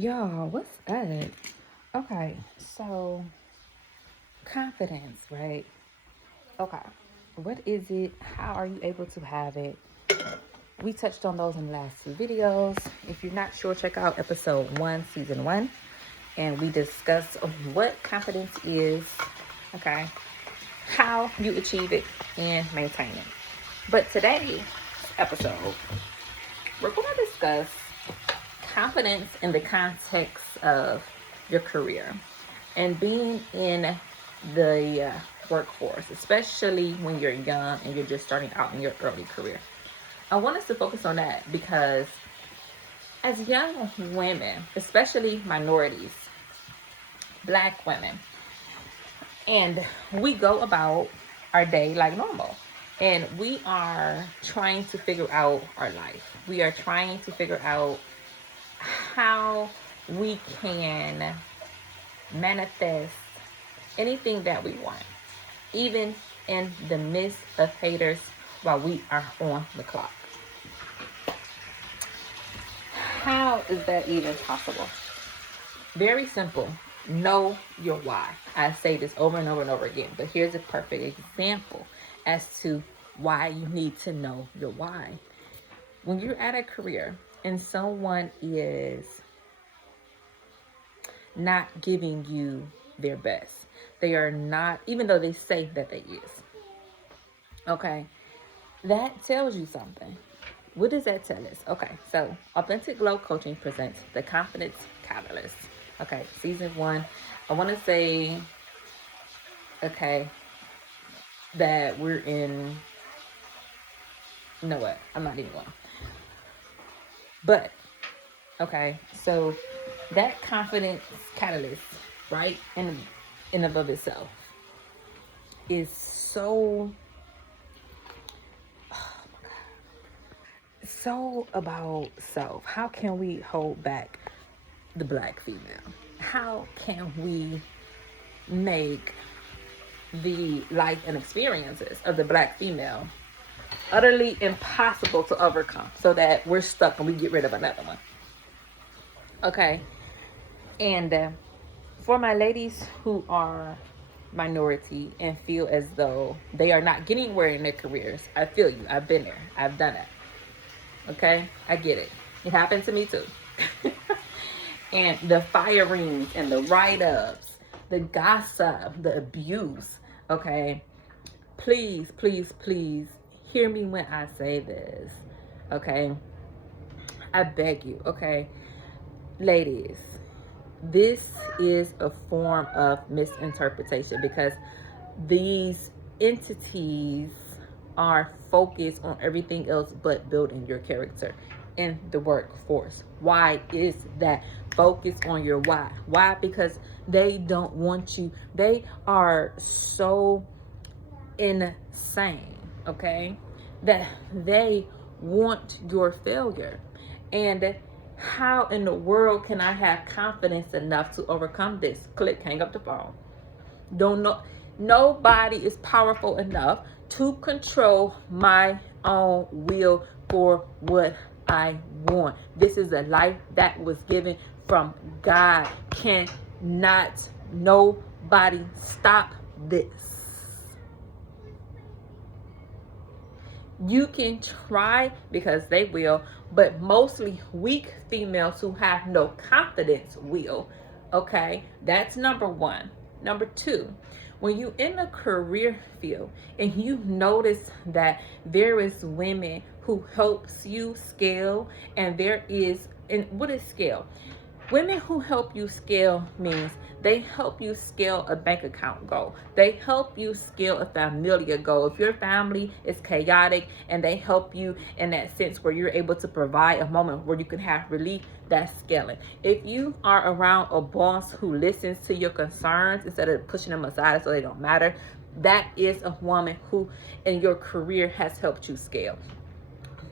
Y'all, what's up? Okay, so confidence, right? Okay, what is it? How are you able to have it? We touched on those in the last two videos. If you're not sure, check out episode 1, season 1, and we discuss what confidence is, okay, how you achieve it, and maintain it. But today's episode, we're going to discuss confidence in the context of your career and being in the workforce, especially when you're young and you're just starting out in your early career. I want us to focus on that because as young women, especially minorities, Black women, and we go about our day like normal. And we are trying to figure out our life. We are trying to figure out how we can manifest anything that we want, even in the midst of haters while we are on the clock. How is that even possible? Very simple. Know your why. I say this over and over and over again, but here's a perfect example as to why you need to know your why. When you're at a career and someone is not giving you their best, they are not, even though they say that they is, okay, that tells you something. What does that tell us? Okay, so Authentic Glow Coaching presents the Confidence Catalyst. Okay, season 1. I want to say, okay, that we're in, you know what? I'm not even going. But, okay, so that confidence catalyst, right, in and of itself is so, so about self. How can we hold back the Black female? How can we make the life and experiences of the Black female utterly impossible to overcome so that we're stuck and we get rid of another one? Okay. And for my ladies who are minority and feel as though they are not getting where in their careers, I feel you. I've been there. I've done it. Okay? I get it. It happened to me too. And the firings and the write-ups, the gossip, the abuse, okay? Please, please, please hear me when I say this, okay? I beg you, okay? Ladies, this is a form of misinterpretation because these entities are focused on everything else but building your character in the workforce. Why is that? Focus on your why. Why? Because they don't want you. They are so insane, okay, that they want your failure. And how in the world can I have confidence enough to overcome this? Click, hang up the phone. Don't know. Nobody is powerful enough to control my own will for what I want. This is a life that was given from God. Cannot nobody stop this. You can try because they will, but mostly weak females who have no confidence will. Okay, that's number 1. Number 2, when you in a career field and you notice that there is women who helps you scale, and there is, and what is scale? Women who help you scale means they help you scale a bank account goal. They help you scale a familiar goal. If your family is chaotic and they help you in that sense where you're able to provide a moment where you can have relief, that's scaling. If you are around a boss who listens to your concerns instead of pushing them aside so they don't matter, that is a woman who in your career has helped you scale.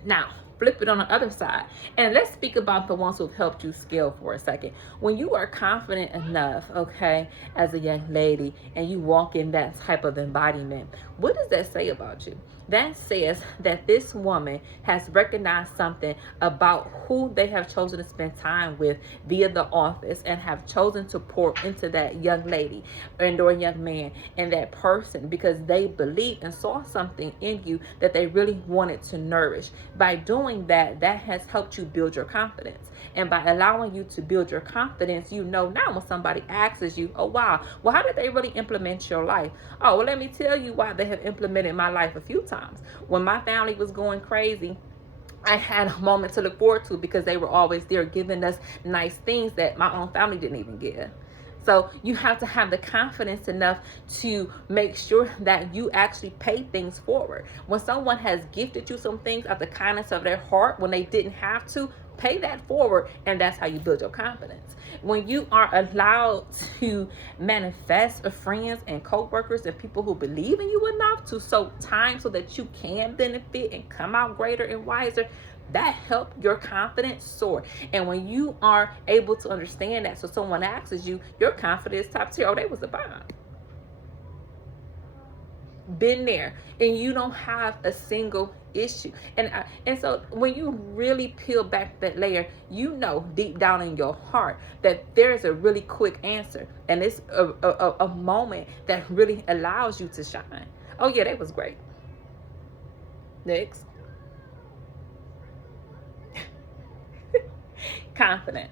Now, flip it on the other side. And let's speak about the ones who've helped you scale for a second. When you are confident enough, okay, as a young lady, and you walk in that type of embodiment, what does that say about you? That says that this woman has recognized something about who they have chosen to spend time with via the office, and have chosen to pour into that young lady and or young man and that person, because they believed and saw something in you that they really wanted to nourish. By doing that, that has helped you build your confidence. And by allowing you to build your confidence, you know now when somebody asks you, oh wow, well, how did they really implement your life? Oh, well, let me tell you why they have implemented my life a few times. When my family was going crazy, I had a moment to look forward to, because they were always there giving us nice things that my own family didn't even give. So you have to have the confidence enough to make sure that you actually pay things forward. When someone has gifted you some things out of the kindness of their heart when they didn't have to, pay that forward, and that's how you build your confidence. When you are allowed to manifest friends and co-workers and people who believe in you enough to sow time so that you can benefit and come out greater and wiser, that helps your confidence soar. And when you are able to understand that, so someone asks you, your confidence top tier, oh, they was a bomb. Been there, and you don't have a single issue. And so when you really peel back that layer, you know deep down in your heart that there's a really quick answer, and it's a moment that really allows you to shine. Oh yeah, that was great. Next. Confidence.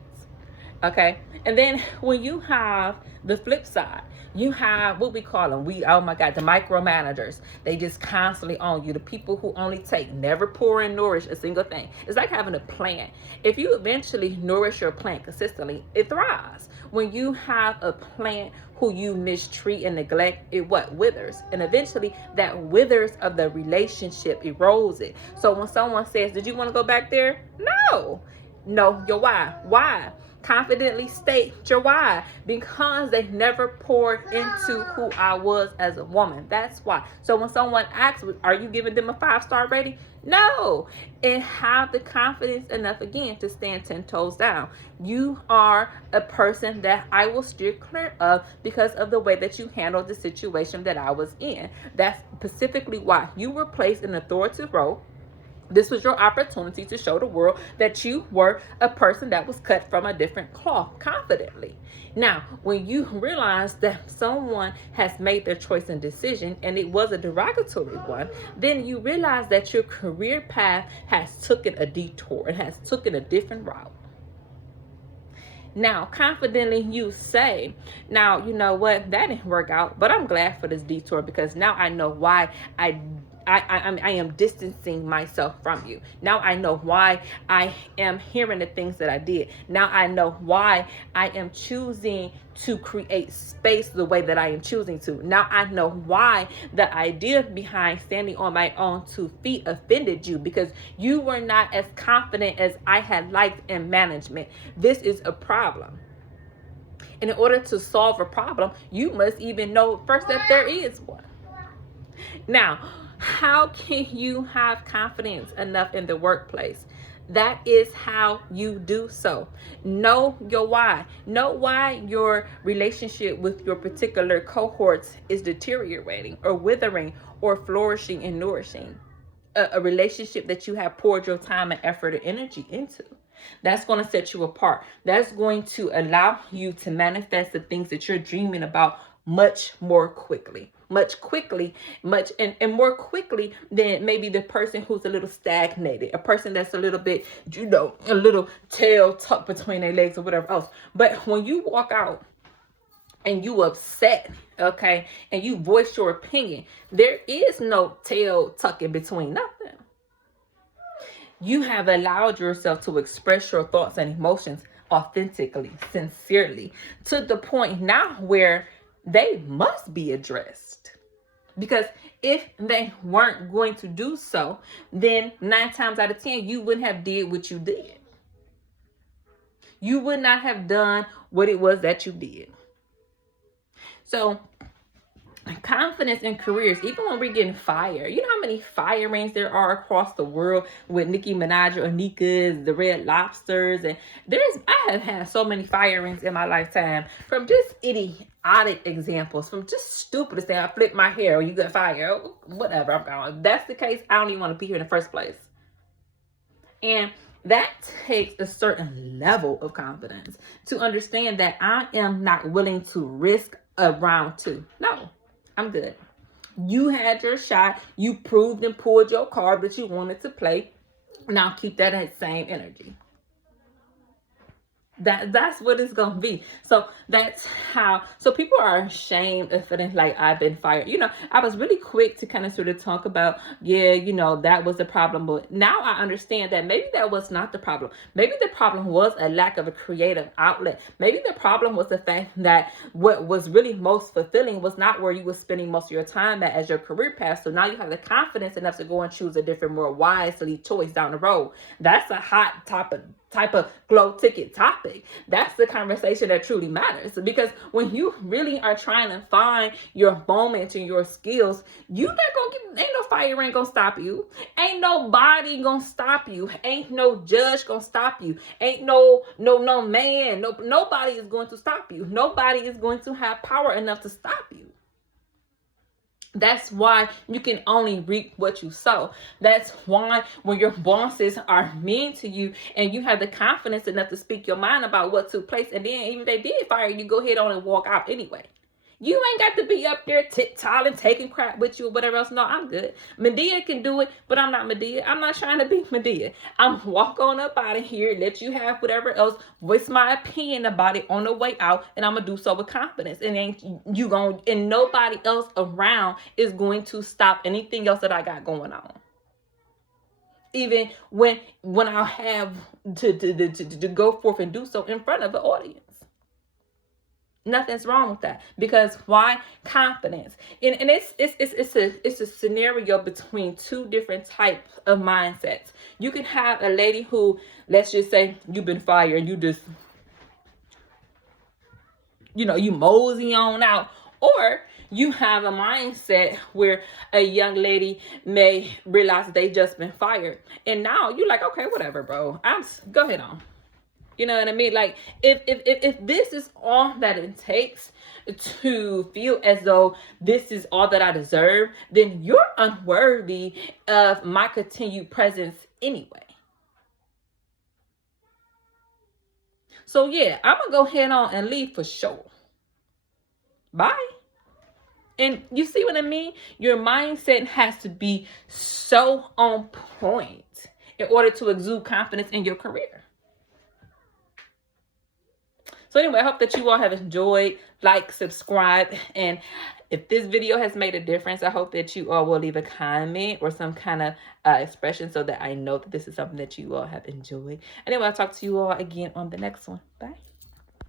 Okay. And then when you have the flip side, you have what we call them. Oh my God, the micromanagers. They just constantly own you. The people who only take, never pour and nourish a single thing. It's like having a plant. If you eventually nourish your plant consistently, it thrives. When you have a plant who you mistreat and neglect, it withers. And eventually that withers of the relationship erodes it. So when someone says, did you want to go back there? No. Know your why. Why? Confidently state your why. Because they never poured into who I was as a woman. That's why. So when someone asks, are you giving them a 5-star rating? No. And have the confidence enough again to stand 10 toes down. You are a person that I will steer clear of because of the way that you handled the situation that I was in. That's specifically why you were placed in an authoritative role. This was your opportunity to show the world that you were a person that was cut from a different cloth confidently. Now, when you realize that someone has made their choice and decision, and it was a derogatory one, then you realize that your career path has taken a detour. It has taken a different route. Now, confidently you say, now, you know what, that didn't work out, but I'm glad for this detour, because now I know why I am distancing myself from you. Now I know why I am hearing the things that I did. Now I know why I am choosing to create space the way that I am choosing to. Now I know why the idea behind standing on my own 2 feet offended you, because you were not as confident as I had liked in management. This is a problem. And in order to solve a problem, you must even know first that there is one. Now, how can you have confidence enough in the workplace? That is how you do so. Know your why. Know why your relationship with your particular cohorts is deteriorating or withering or flourishing and nourishing. A relationship that you have poured your time and effort and energy into. That's going to set you apart. That's going to allow you to manifest the things that you're dreaming about much more quickly. Much more quickly than maybe the person who's a little stagnated, a person that's a little bit, a little tail tucked between their legs or whatever else. But when you walk out and you upset, okay, and you voice your opinion, there is no tail tucking between nothing. You have allowed yourself to express your thoughts and emotions authentically, sincerely, to the point now where they must be addressed. Because if they weren't going to do so, then 9 times out of 10, you wouldn't have did what you did. You would not have done what it was that you did. So confidence in careers, even when we're getting fired. You know how many firings there are across the world with Nicki Minaj or Nika's, the Red Lobsters, and I have had so many firings in my lifetime from just idiotic examples, from just stupidest thing. I flipped my hair, or you got fired, whatever. I'm going. If that's the case, I don't even want to be here in the first place. And that takes a certain level of confidence to understand that I am not willing to risk a round two. No, I'm good. You had your shot. You proved and pulled your card that you wanted to play. Now keep that same energy. That's what it's gonna be. So that's how. So people are ashamed of feeling like I've been fired. You know, I was really quick to kind of sort of talk about, yeah, you know, that was the problem. But now I understand that maybe that was not the problem. Maybe the problem was a lack of a creative outlet. Maybe the problem was the fact that what was really most fulfilling was not where you were spending most of your time at as your career path. So now you have the confidence enough to go and choose a different, more wisely choice down the road. That's a hot topic. Type of glow ticket topic. That's the conversation that truly matters, because when you really are trying to find your moment and your skills, you not gonna ain't no fire ain't gonna stop you. Ain't nobody gonna stop you. Ain't no judge gonna stop you. Ain't no man, nobody is going to stop you. Nobody is going to have power enough to stop you. That's why you can only reap what you sow. That's why when your bosses are mean to you and you have the confidence enough to speak your mind about what took place, and then even if they did fire you, go ahead on and walk out anyway. You ain't got to be up there tit-tolling, taking crap with you or whatever else. No, I'm good. Medea can do it, but I'm not Medea. I'm not trying to be Medea. I'm walk on up out of here, let you have whatever else, voice my opinion about it on the way out, and I'm going to do so with confidence. And ain't you going, and nobody else around is going to stop anything else that I got going on. Even when I have to go forth and do so in front of the audience. Nothing's wrong with that, because why? Confidence. And it's a scenario between two different types of mindsets. You can have a lady who, let's just say you've been fired and you just, you mosey on out, or you have a mindset where a young lady may realize they just been fired, and now you're like, okay, whatever, bro. Go ahead on. You know what I mean? Like, if this is all that it takes to feel as though this is all that I deserve, then you're unworthy of my continued presence anyway. So yeah, I'm going to go head on and leave for sure. Bye. And you see what I mean? Your mindset has to be so on point in order to exude confidence in your career. So anyway, I hope that you all have enjoyed. Like, subscribe, and if this video has made a difference, I hope that you all will leave a comment or some kind of expression so that I know that this is something that you all have enjoyed. Anyway, I'll talk to you all again on the next one. Bye.